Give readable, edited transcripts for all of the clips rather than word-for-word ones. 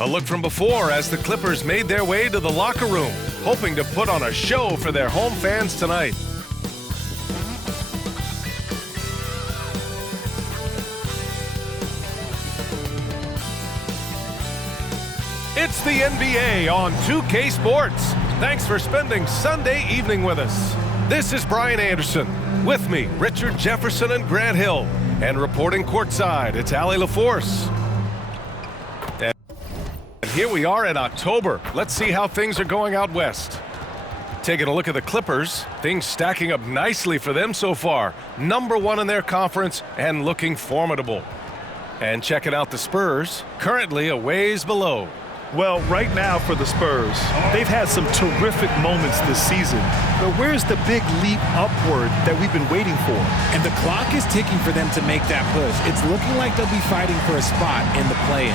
A look from before as the Clippers made their way to the locker room, hoping to put on a show for their home fans tonight. It's the NBA on 2K Sports. Thanks for spending Sunday evening with us. This is Brian Anderson. With me, Richard Jefferson and Grant Hill. And reporting courtside, it's Allie LaForce. And here we are in October. Let's see how things are going out west. Taking a look at the Clippers, things stacking up nicely for them so far. #1 in their conference and looking formidable. And checking out the Spurs, currently a ways below. Well, right now for the Spurs, they've had some terrific moments this season. But where's the big leap upward that we've been waiting for? And the clock is ticking for them to make that push. It's looking like they'll be fighting for a spot in the play-in.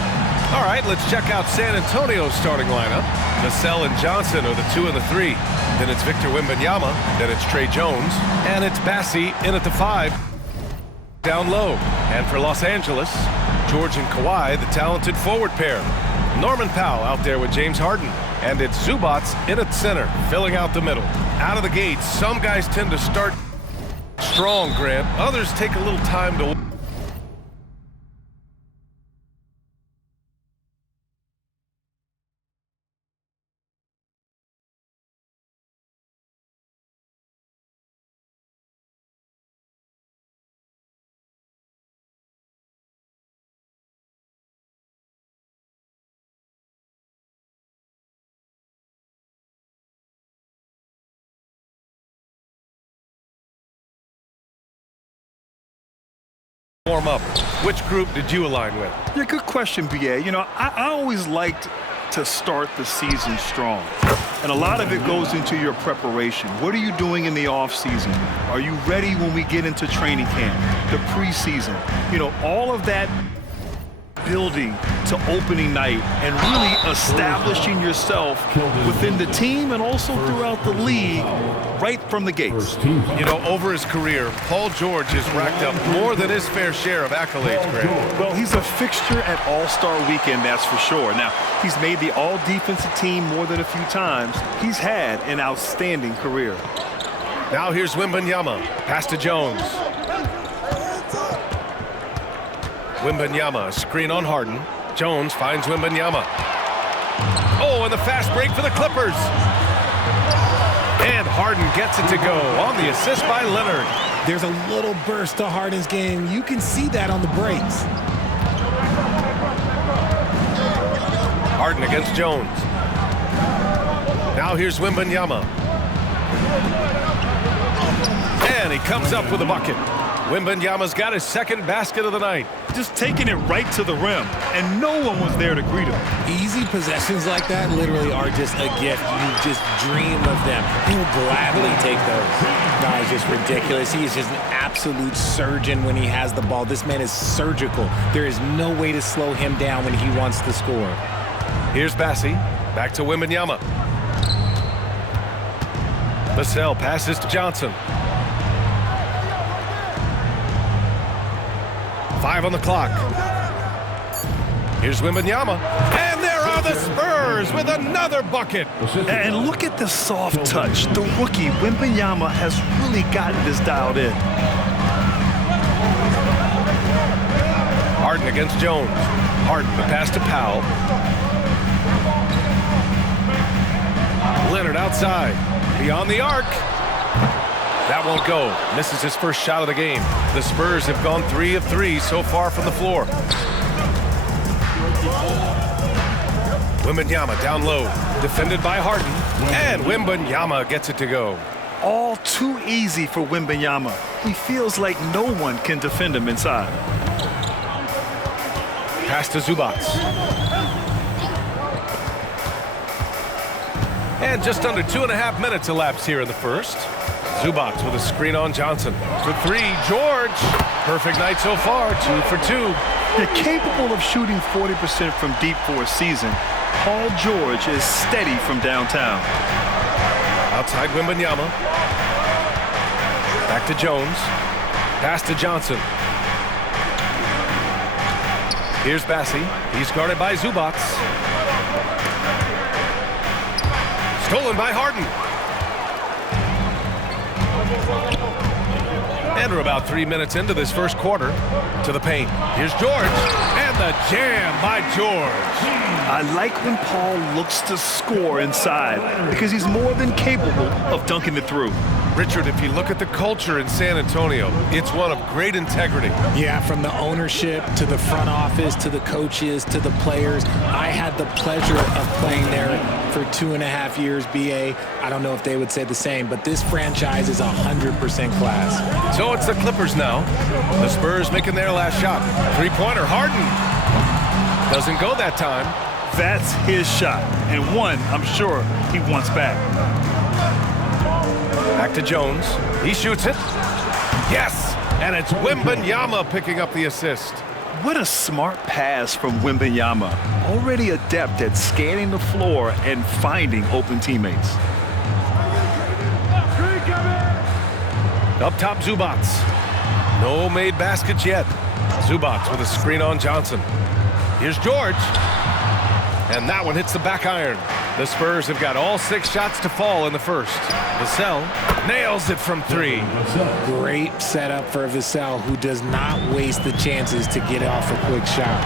All right, let's check out San Antonio's starting lineup. Vassell and Johnson are the 2 and the 3. Then it's Victor Wembanyama. Then it's Trey Jones. And it's Bassie in at the 5. Down low. And for Los Angeles, George and Kawhi, the talented forward pair. Norman Powell out there with James Harden. And it's Zubac in at center, filling out the middle. Out of the gate, some guys tend to start strong, Grant. Others take a little time to... warm up. Which group did you align with? Yeah, good question, BA. You know, I always liked to start the season strong. And a lot of it goes into your preparation. What are you doing in the offseason? Are you ready when we get into training camp, the preseason? You know, all of that building to opening night and really establishing yourself within the team and also throughout the league right from the gates. You know, over his career, Paul George has racked up more than his fair share of accolades, Greg. Well, he's a fixture at All-Star Weekend, that's for sure. Now, he's made the All-Defensive Team more than a few times. He's had an outstanding career. Now here's Wembanyama. Pass to Jones. Wembanyama, a screen on Harden. Jones finds Wembanyama. Oh, and the fast break for the Clippers. And Harden gets it to go on the assist by Leonard. There's a little burst to Harden's game. You can see that on the breaks. Harden against Jones. Now here's Wembanyama. And he comes up with a bucket. Wembanyama's got his second basket of the night. Just taking it right to the rim, and no one was there to greet him. Easy possessions like that literally are just a gift. You just dream of them. He will gladly take those. Guy is just ridiculous. He is just an absolute surgeon when he has the ball. This man is surgical. There is no way to slow him down when he wants to score. Here's Bassie. Back to Wembanyama. Vassell passes to Johnson. 5 on the clock. Here's Wembanyama. And there are the Spurs with another bucket. And look at the soft touch. The rookie, Wembanyama, has really gotten this dialed in. Harden against Jones. Harden, the pass to Powell. Leonard outside. Beyond the arc. That won't go. Misses his first shot of the game. The Spurs have gone 3 of 3 so far from the floor. Wembanyama down low. Defended by Harden. And Wembanyama gets it to go. All too easy for Wembanyama. He feels like no one can defend him inside. Pass to Zubac. And just under 2.5 minutes elapsed here in the first. Zubac with a screen on Johnson. For 3, George. Perfect night so far, 2 for 2. They're capable of shooting 40% from deep for a season. Paul George is steady from downtown. Outside Wembanyama. Back to Jones. Pass to Johnson. Here's Bassie. He's guarded by Zubac. Stolen by Harden. And we're about 3 minutes into this first quarter. To the paint. Here's George. And the jam by George. I like when Paul looks to score inside because he's more than capable of dunking it through. Richard, if you look at the culture in San Antonio, it's one of great integrity. Yeah, from the ownership to the front office to the coaches to the players. I had the pleasure of playing there for 2.5 years, BA. I don't know if they would say the same, but this franchise is 100% class. So it's the Clippers now. The Spurs making their last shot. Three-pointer, Harden. Doesn't go that time. That's his shot, and one I'm sure he wants back. Back to Jones. He shoots it. Yes! And it's Wembanyama picking up the assist. What a smart pass from Wembanyama. Already adept at scanning the floor and finding open teammates. Up top, Zubats. No made baskets yet. Zubats with a screen on Johnson. Here's George. And that one hits the back iron. The Spurs have got all 6 shots to fall in the first. Vassell nails it from 3. Great setup for Vassell, who does not waste the chances to get off a quick shot.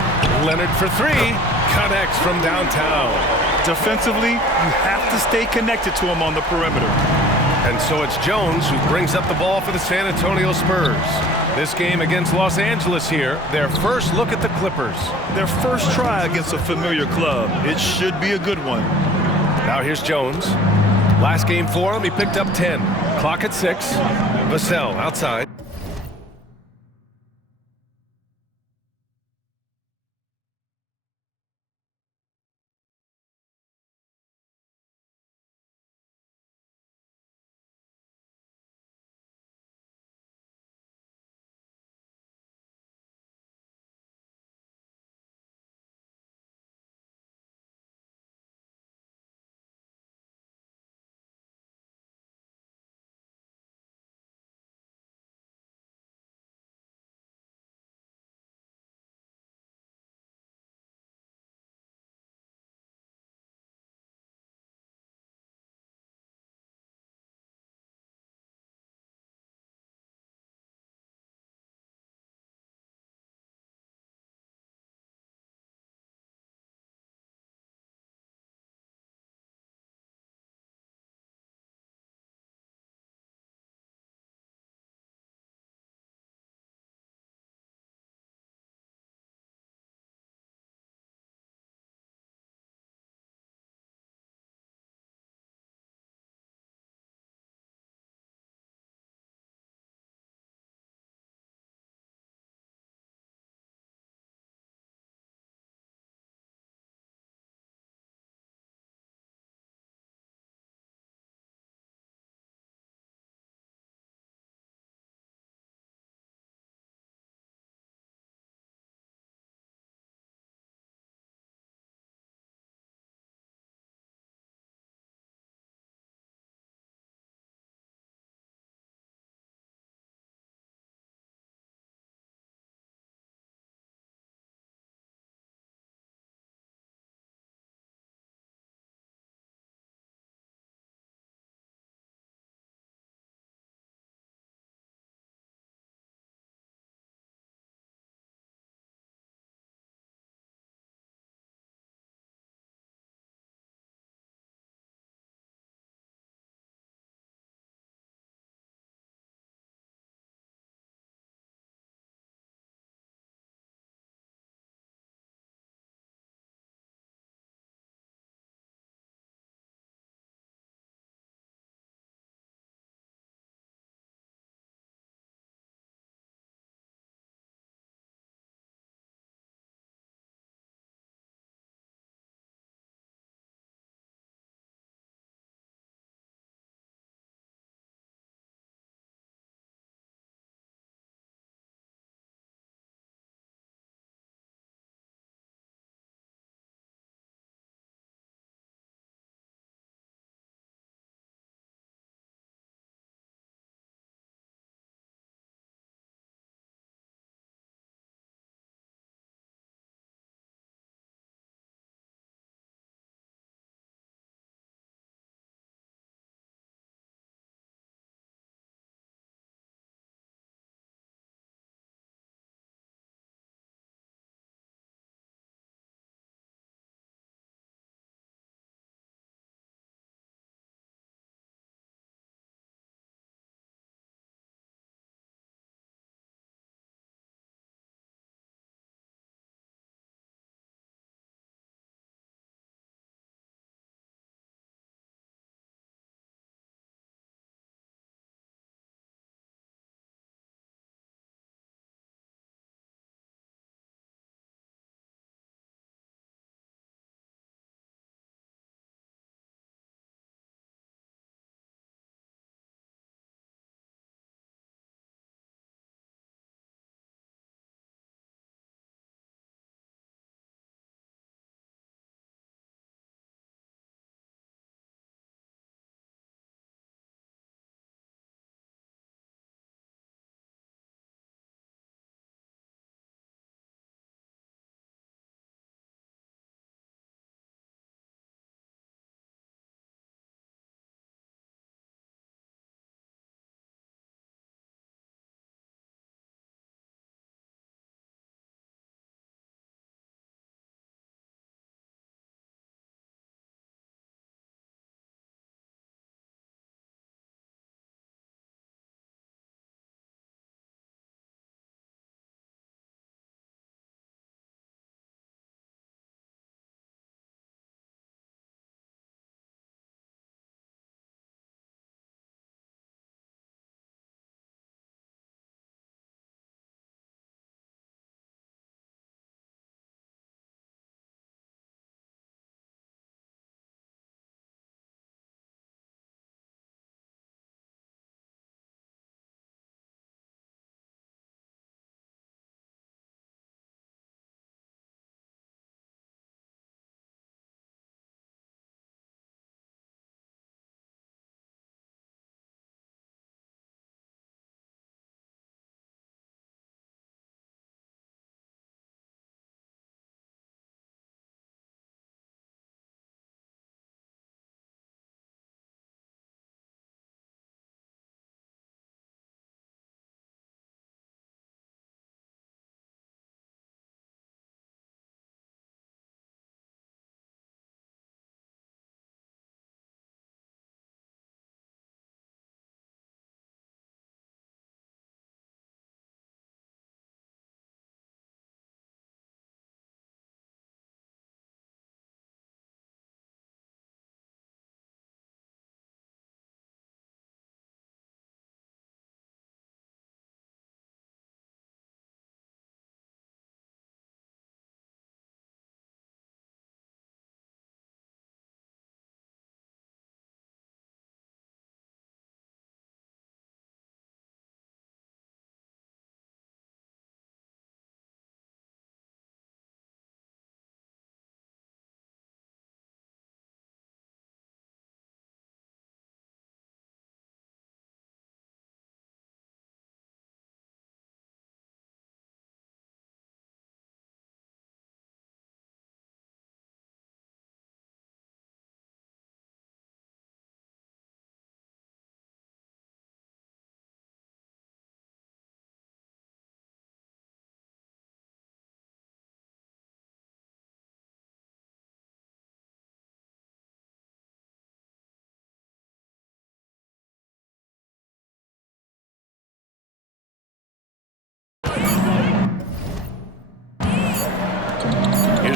Leonard for 3. Connects from downtown. Defensively, you have to stay connected to him on the perimeter. And so it's Jones who brings up the ball for the San Antonio Spurs. This game against Los Angeles here, their first look at the Clippers. Their first try against a familiar club. It should be a good one. Now here's Jones. Last game for him, he picked up 10. Clock at 6. Vassell outside.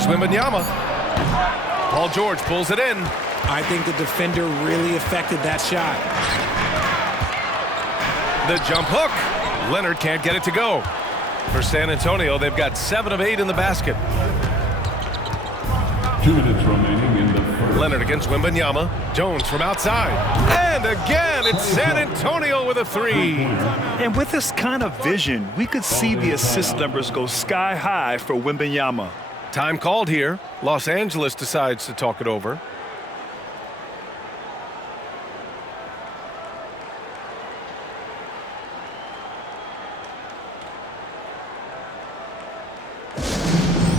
Here's Wembanyama. Paul George pulls it in. I think the defender really affected that shot. The jump hook. Leonard can't get it to go. For San Antonio, they've got 7 of 8 in the basket. 2 minutes remaining in the first. Leonard against Wembanyama. Jones from outside. And again, it's San Antonio with a 3. And with this kind of vision, we could see the assist numbers go sky high for Wembanyama. Time called here. Los Angeles decides to talk it over.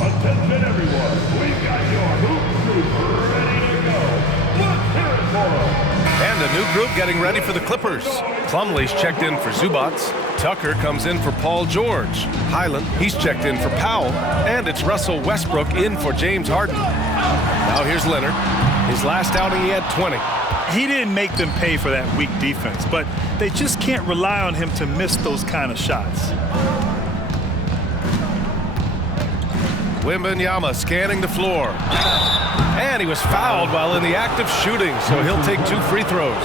Attention everyone, we've got your hoop group ready to go. Let's hear it for them. And a new group getting ready for the Clippers. Plumlee's checked in for Zubats. Tucker comes in for Paul George. Highland, he's checked in for Powell. And it's Russell Westbrook in for James Harden. Now here's Leonard. His last outing, he had 20. He didn't make them pay for that weak defense, but they just can't rely on him to miss those kind of shots. Wembanyama scanning the floor. And he was fouled while in the act of shooting, so he'll take 2 free throws.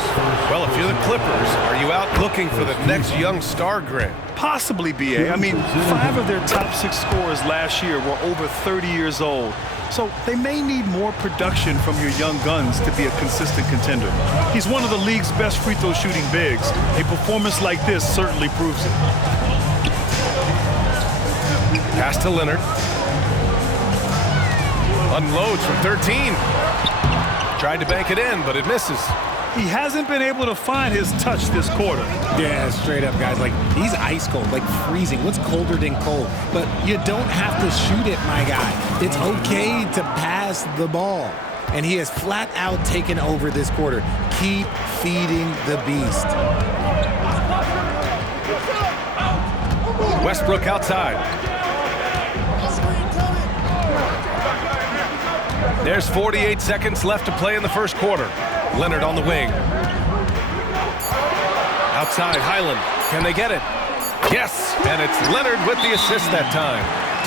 Well, if you're the Clippers, are you out looking for the next young star, Grant? Possibly, B.A. I mean, 5 of their top 6 scorers last year were over 30 years old. So they may need more production from your young guns to be a consistent contender. He's one of the league's best free throw shooting bigs. A performance like this certainly proves it. Pass to Leonard. Unloads from 13. Tried to bank it in, but it misses. He hasn't been able to find his touch this quarter. Yeah, straight up, guys. Like, he's ice cold, like freezing. What's colder than cold? But you don't have to shoot it, my guy. It's okay to pass the ball. And he has flat out taken over this quarter. Keep feeding the beast. Westbrook outside. There's 48 seconds left to play in the first quarter. Leonard on the wing. Outside, Highland. Can they get it? Yes, and it's Leonard with the assist that time.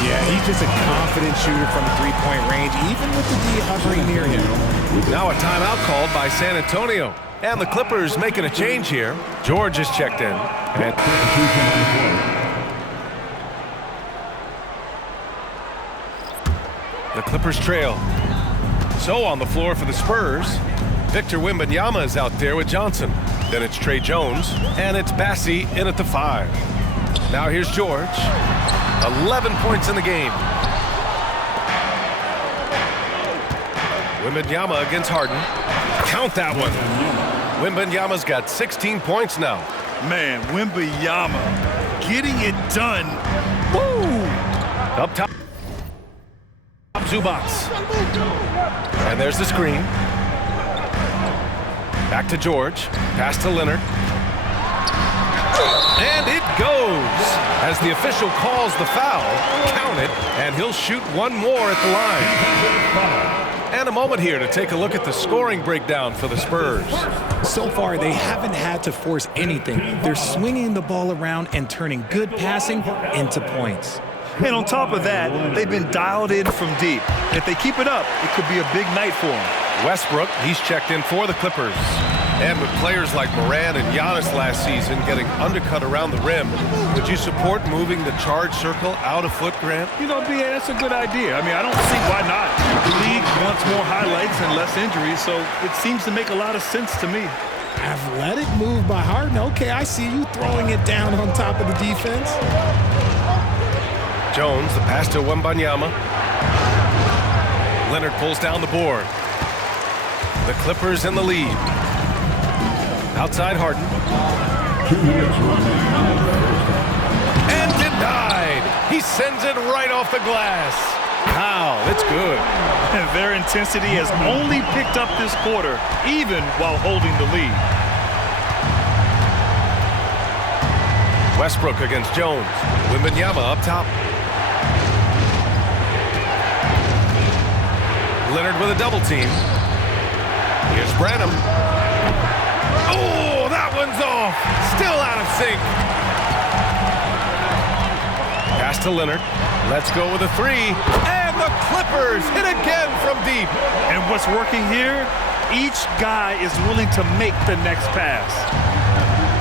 Yeah, he's just a confident shooter from three-point range, even with the D hovering near him. Now a timeout called by San Antonio. And the Clippers making a change here. George is checked in. And the Clippers trail. So on the floor for the Spurs, Victor Wembanyama is out there with Johnson. Then it's Trey Jones, and it's Bassey in at the 5. Now here's George. 11 points in the game. Wembanyama against Harden. Count that one. Wembanyama's got 16 points now. Man, Wembanyama getting it done. Woo! Up top. Zubats. And there's the screen. Back to George. Pass to Leonard. And it goes. As the official calls the foul, count it, and he'll shoot one more at the line. And a moment here to take a look at the scoring breakdown for the Spurs. So far, they haven't had to force anything. They're swinging the ball around and turning good passing into points. And on top of that, they've been dialed in from deep. If they keep it up, it could be a big night for them. Westbrook, he's checked in for the Clippers. And with players like Moran and Giannis last season getting undercut around the rim, would you support moving the charge circle out a foot, Grant? You know, B.A., that's a good idea. I mean, I don't see why not. The league wants more highlights and less injuries, so it seems to make a lot of sense to me. Athletic move by Harden. Okay, I see you throwing it down on top of the defense. Jones, the pass to Wembanyama. Leonard pulls down the board. The Clippers in the lead. Outside Harden. 2 minutes remaining. And denied. He sends it right off the glass. Wow, that's good. And their intensity has only picked up this quarter, even while holding the lead. Westbrook against Jones. Wembanyama up top. Leonard with a double team. Here's Branham. Oh, that one's off. Still out of sync. Pass to Leonard. Let's go with a 3. And And the Clippers hit again from deep. And what's working here? Each guy is willing to make the next pass.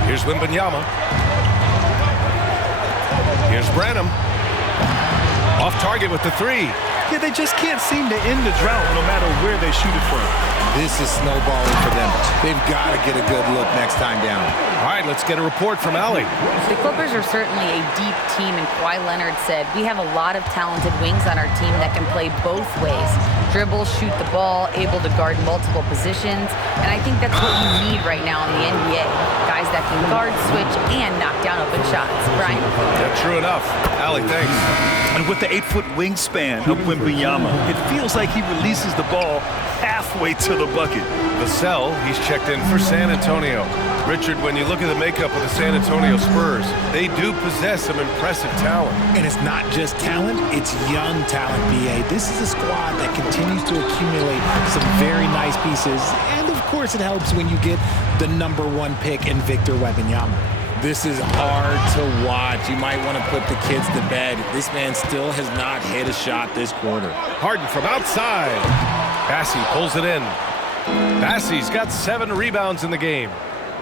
Here's Wembanyama. Here's Branham. Off target with the three. Yeah, they just can't seem to end the drought no matter where they shoot it from. This is snowballing for them. They've got to get a good look next time down. All right, let's get a report from Allie. The Clippers are certainly a deep team, and Kawhi Leonard said, we have a lot of talented wings on our team that can play both ways. Dribble, shoot the ball, able to guard multiple positions, and I think that's what you need right now in the NBA. Guys that can guard, switch, and knock down open shots. Brian? Yeah, true enough. Allie, thanks. And with the 8-foot wingspan of Wembanyama, it feels like he releases the ball halfway to the bucket. Vassell, he's checked in for San Antonio. Richard, when you look at the makeup of the San Antonio Spurs, they do possess some impressive talent. And it's not just talent, it's young talent, B.A. This is a squad that continues to accumulate some very nice pieces. And, of course, it helps when you get the #1 pick in Victor Wembanyama. This is hard to watch. You might want to put the kids to bed. This man still has not hit a shot this quarter. Harden from outside. Bassey pulls it in. Bassey's got 7 rebounds in the game.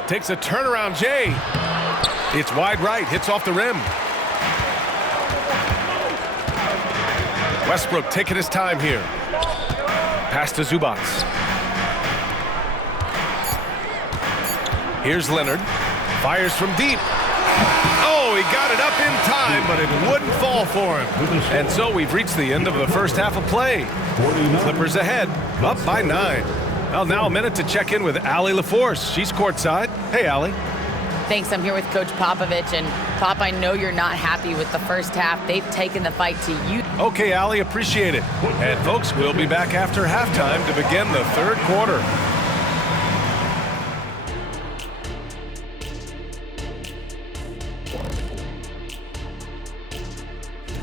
Takes a turnaround, Jay. It's wide right, hits off the rim. Westbrook taking his time here. Pass to Zubac. Here's Leonard. Fires from deep. Oh, he got it up in time, but it wouldn't fall for him. And so we've reached the end of the first half of play. Clippers ahead, up by 9. Well, now a minute to check in with Allie LaForce. She's courtside. Hey, Allie. Thanks. I'm here with Coach Popovich. And, Pop, I know you're not happy with the first half. They've taken the fight to you. Okay, Allie, appreciate it. And, folks, we'll be back after halftime to begin the third quarter.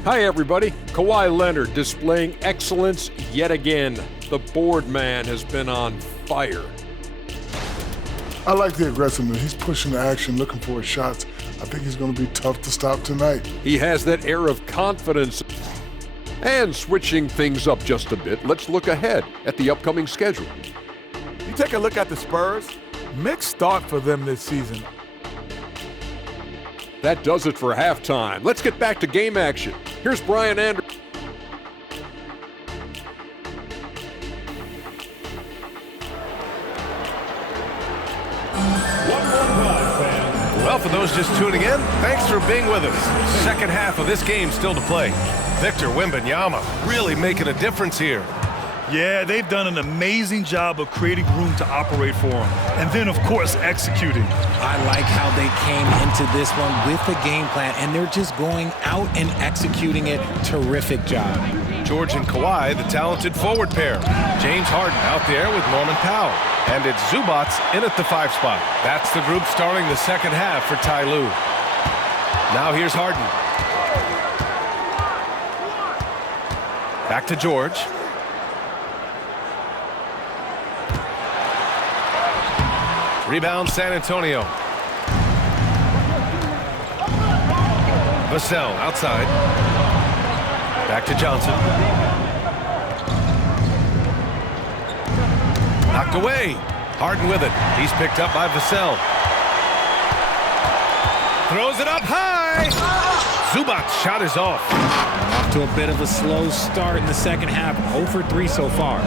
Hi, everybody. Kawhi Leonard displaying excellence yet again. The board man has been on fire. I like the aggressiveness. He's pushing the action, looking for his shots. I think he's going to be tough to stop tonight. He has that air of confidence. And switching things up just a bit, let's look ahead at the upcoming schedule. You take a look at the Spurs, mixed start for them this season. That does it for halftime. Let's get back to game action. Here's Brian Anderson. Well, for those just tuning in, thanks for being with us. Second half of this game still to play. Victor Wembanyama really making a difference here. Yeah, they've done an amazing job of creating room to operate for him. And then, of course, executing. I like how they came into this one with a game plan, and they're just going out and executing it. Terrific job. George and Kawhi, the talented forward pair. James Harden out there with Norman Powell. And it's Zubac in at the 5 spot. That's the group starting the second half for Ty Lue. Now here's Harden. Back to George. Rebound San Antonio. Vassell outside. Back to Johnson. Knocked away. Harden with it. He's picked up by Vassell. Throws it up high. Zubac's shot is off. Off to a bit of a slow start in the second half. 0 for 3 so far.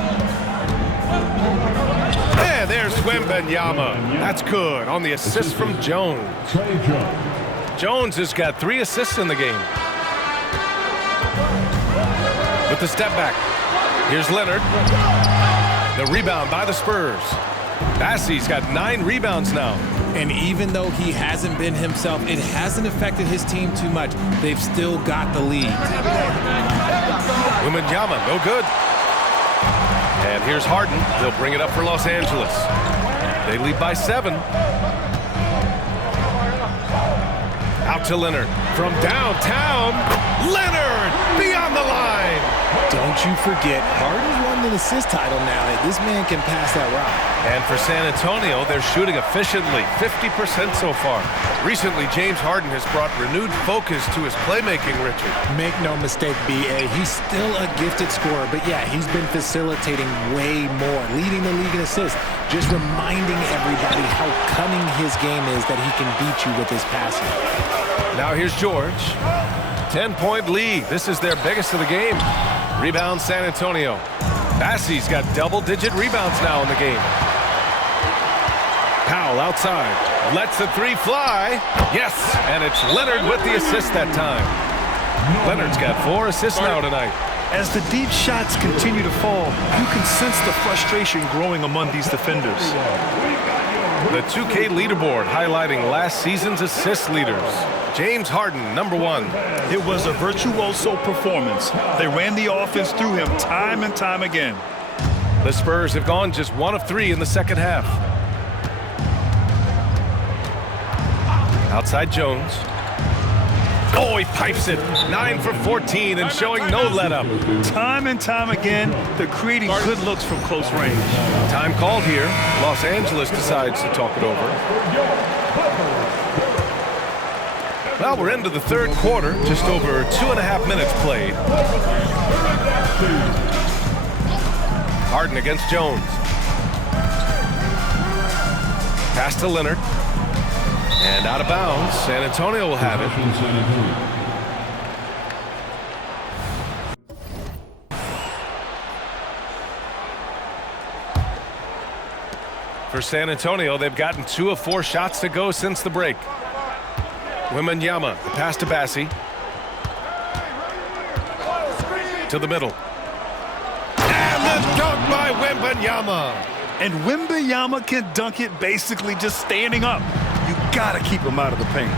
Yeah, there's Wembanyama. That's good on the assist from Jones. Jones has got 3 assists in the game. With the step back. Here's Leonard. The rebound by the Spurs. Bassey's got 9 rebounds now. And even though he hasn't been himself, it hasn't affected his team too much. They've still got the lead. Wembanyama, no good. And here's Harden. They'll bring it up for Los Angeles. They lead by 7. Out to Leonard. From downtown, Leonard beyond the line. don't you forget, Harden's won the assist title now. This man can pass that rock. And for San Antonio, they're shooting efficiently, 50% so far. Recently, James Harden has brought renewed focus to his playmaking, Richard. Make no mistake, B.A., he's still a gifted scorer, but yeah, he's been facilitating way more, leading the league in assists, just reminding everybody how cunning his game is, that he can beat you with his passing. Now here's George. 10-point lead. This is their biggest of the game. Rebound San Antonio. Bassey's got double-digit rebounds now in the game. Powell outside. Lets the three fly. Yes, and it's Leonard with the assist that time. Leonard's got 4 assists now tonight. As the deep shots continue to fall, you can sense the frustration growing among these defenders. The 2K leaderboard highlighting last season's assist leaders. James Harden, #1. It was a virtuoso performance. They ran the offense through him time and time again. The Spurs have gone just 1 of 3 in the second half. Outside Jones. Oh, he pipes it. 9 for 14 and showing no let-up. Time and time again, they're creating good looks from close range. Time called here. Los Angeles decides to talk it over. Well, we're into the third quarter. Just over 2.5 minutes played. Harden against Jones. Pass to Leonard. And out of bounds. San Antonio will have it. For San Antonio, they've gotten 2 of 4 shots to go since the break. Wembanyama, the pass to Bassey. To the middle. And the dunk by Wembanyama. And Wembanyama can dunk it basically just standing up. You gotta keep him out of the paint.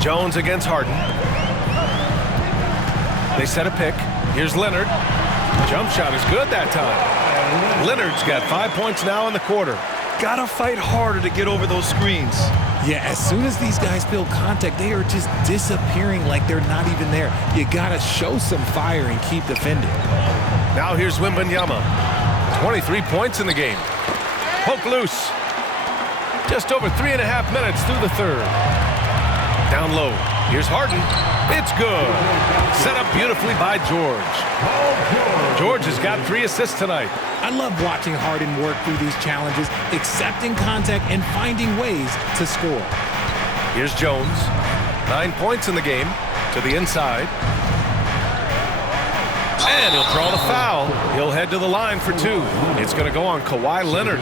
Jones against Harden. They set a pick. Here's Leonard. Jump shot is good that time. Leonard's got 5 points now in the quarter. Gotta fight harder to get over those screens. Yeah, as soon as these guys feel contact, they are just disappearing like they're not even there. You gotta show some fire and keep defending. Now here's Wembanyama. 23 points in the game. Poke loose. Just over 3.5 minutes through the third. Down low. Here's Harden. It's good. Set up beautifully by George. George has got 3 assists tonight. I love watching Harden work through these challenges, accepting contact and finding ways to score. Here's Jones. 9 points in the game. To the inside. And he'll draw the foul. He'll head to the line for 2. It's going to go on Kawhi Leonard.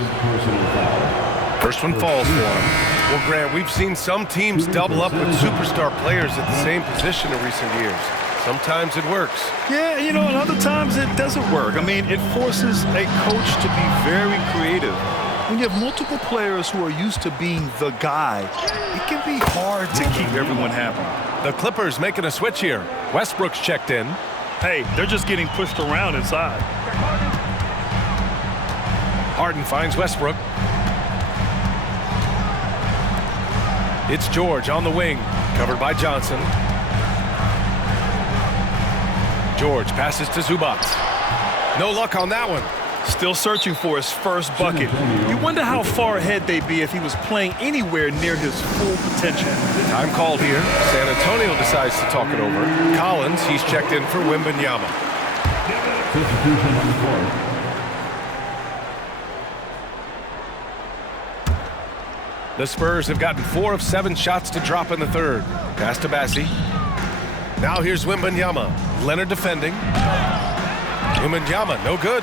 First one falls for him. Well, Grant, we've seen some teams double up with superstar players at the same position in recent years. Sometimes it works. Yeah, you know, and other times it doesn't work. I mean, it forces a coach to be very creative. When you have multiple players who are used to being the guy, it can be hard to keep everyone happy. The Clippers making a switch here. Westbrook's checked in. Hey, they're just getting pushed around inside. Harden finds Westbrook. It's George on the wing, covered by Johnson. George passes to Zubac. No luck on that one. Still searching for his first bucket. You wonder how far ahead they'd be if he was playing anywhere near his full potential. Time called here. San Antonio decides to talk it over. Collins, he's checked in for Wembanyama. The Spurs have gotten 4 of 7 shots to drop in the third. Pass to Bassey. Now here's Wembanyama. Leonard defending. Wembanyama, no good.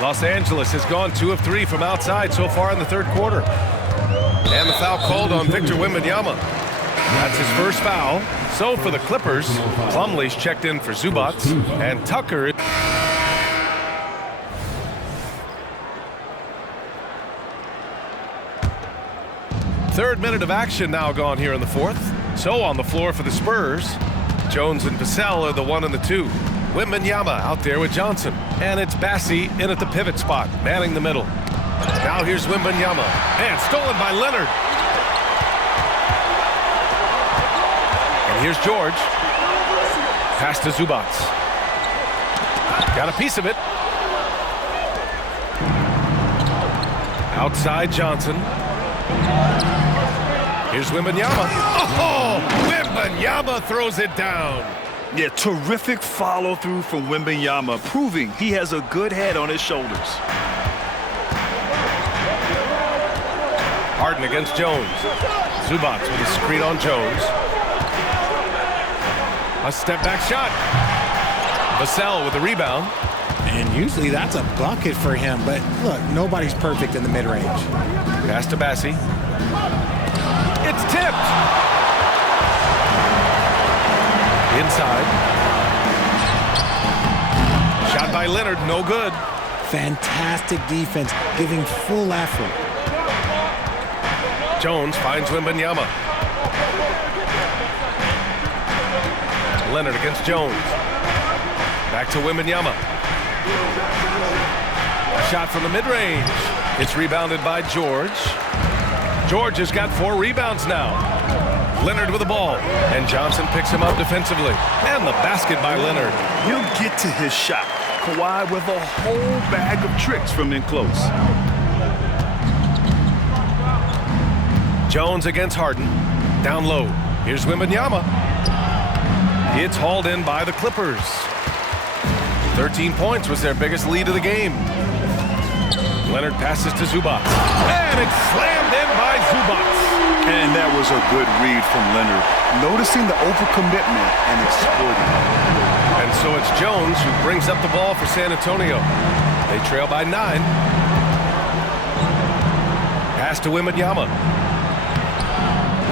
Los Angeles has gone 2 of 3 from outside so far in the third quarter. And the foul called on Victor Wembanyama. That's his first foul. So for the Clippers, Plumlee's checked in for Zubac, and Tucker. Third minute of action now gone here in the fourth. So on the floor for the Spurs, Jones and Vassell are the 1 and the 2. Wembanyama out there with Johnson. And it's Bassey in at the pivot spot, manning the middle. Now here's Wembanyama. And stolen by Leonard. And here's George. Pass to Zubac. Got a piece of it. Outside Johnson. Here's Wembanyama. Oh, Wembanyama throws it down. Yeah, terrific follow-through from Wembanyama, proving he has a good head on his shoulders. Harden against Jones. Zubac with a screen on Jones. A step-back shot. Vassell with the rebound. And usually that's a bucket for him, but look, nobody's perfect in the mid-range. Pass to Bassi. It's tipped. Inside. Shot by Leonard, no good. Fantastic defense, giving full effort. Jones finds Wembanyama. Leonard against Jones. Back to Wembanyama. Shot from the mid-range. It's rebounded by George. George has got 4 rebounds now. Leonard with the ball, and Johnson picks him up defensively. And the basket by Leonard. He'll get to his shot. Kawhi with a whole bag of tricks from in close. Jones against Harden. Down low. Here's Wembanyama. It's hauled in by the Clippers. 13 points was their biggest lead of the game. Leonard passes to Zubac. And it's slammed in by Zubac. And that was a good read from Leonard. Noticing the overcommitment and exploiting it. And so it's Jones who brings up the ball for San Antonio. They trail by 9. Pass to Wembanyama.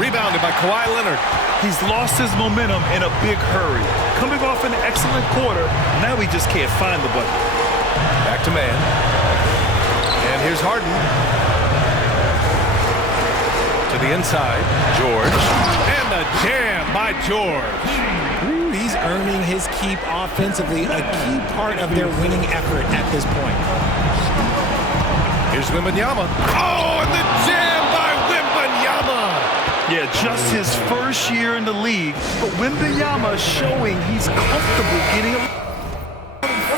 Rebounded by Kawhi Leonard. He's lost his momentum in a big hurry. Coming off an excellent quarter, now he just can't find the bucket. Back to man. And here's Harden. To the inside, George. And a jam by George. Ooh, he's earning his keep offensively, a key part of their winning effort at this point. Here's Wembanyama. Oh, and the jam by Wembanyama. Yeah, just his first year in the league, but Wembanyama showing he's comfortable getting a little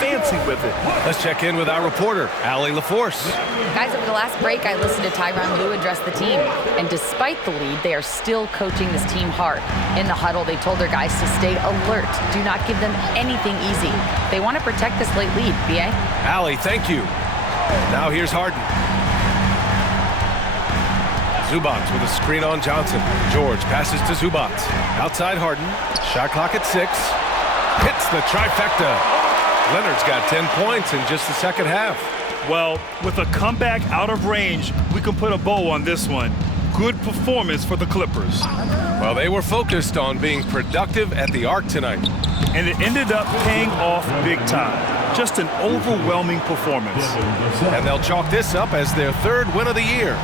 fancy with it. Let's check in with our reporter, Allie LaForce. Guys, over the last break, I listened to Tyronn Lue address the team. And despite the lead, they are still coaching this team hard. In the huddle, they told their guys to stay alert. Do not give them anything easy. They want to protect this late lead, B.A. Allie, thank you. Now here's Harden. Zubac with a screen on Johnson. George passes to Zubac. Outside Harden. Shot clock at 6. Hits the trifecta. Leonard's got 10 points in just the second half. Well, with a comeback out of range, we can put a bow on this one. Good performance for the Clippers. Well, they were focused on being productive at the arc tonight. And it ended up paying off big time. Just an overwhelming performance. And they'll chalk this up as their 3rd win of the year.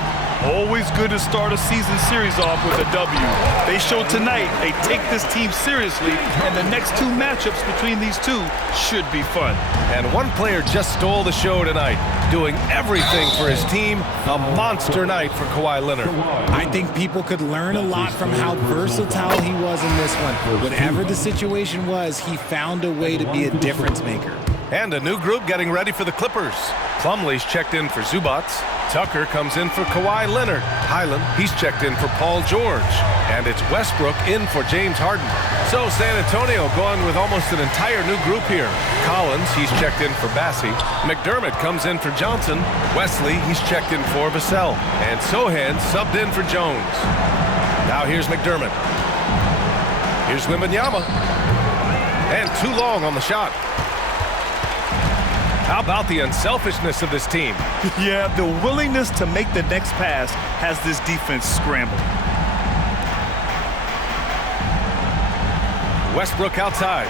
Always good to start a season series off with a W. They showed tonight they take this team seriously, and the next 2 matchups between these two should be fun. And one player just stole the show tonight, doing everything for his team. A monster night for Kawhi Leonard. I think people could learn a lot from how versatile he was in this one. Whatever the situation was, he found a way to be a difference maker. And a new group getting ready for the Clippers. Plumlee's checked in for Zubac. Tucker comes in for Kawhi Leonard. Highland, he's checked in for Paul George. And it's Westbrook in for James Harden. So San Antonio going with almost an entire new group here. Collins, he's checked in for Bassi. McDermott comes in for Johnson. Wesley, he's checked in for Vassell. And Sohan subbed in for Jones. Now here's McDermott. Here's Wembanyama. And too long on the shot. How about the unselfishness of this team? Yeah, the willingness to make the next pass has this defense scrambled. Westbrook outside.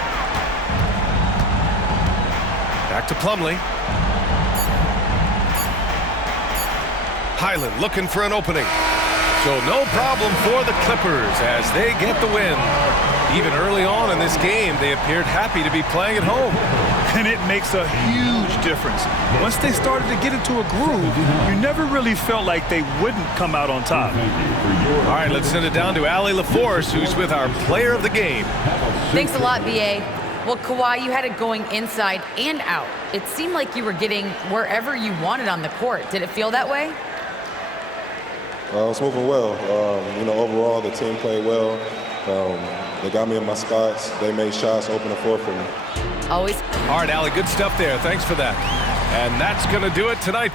Back to Plumlee. Highland looking for an opening. So no problem for the Clippers as they get the win. Even early on in this game, they appeared happy to be playing at home. And it makes a huge difference. Once they started to get into a groove, you never really felt like they wouldn't come out on top. All right, let's send it down to Allie LaForce, who's with our player of the game. Thanks a lot, B.A. Well, Kawhi, you had it going inside and out. It seemed like you were getting wherever you wanted on the court. Did it feel that way? It's moving well. Overall, the team played well. They got me in my spots. They made shots, opened the floor for me. Always. All right, Allie, good stuff there. Thanks for that. And that's going to do it tonight.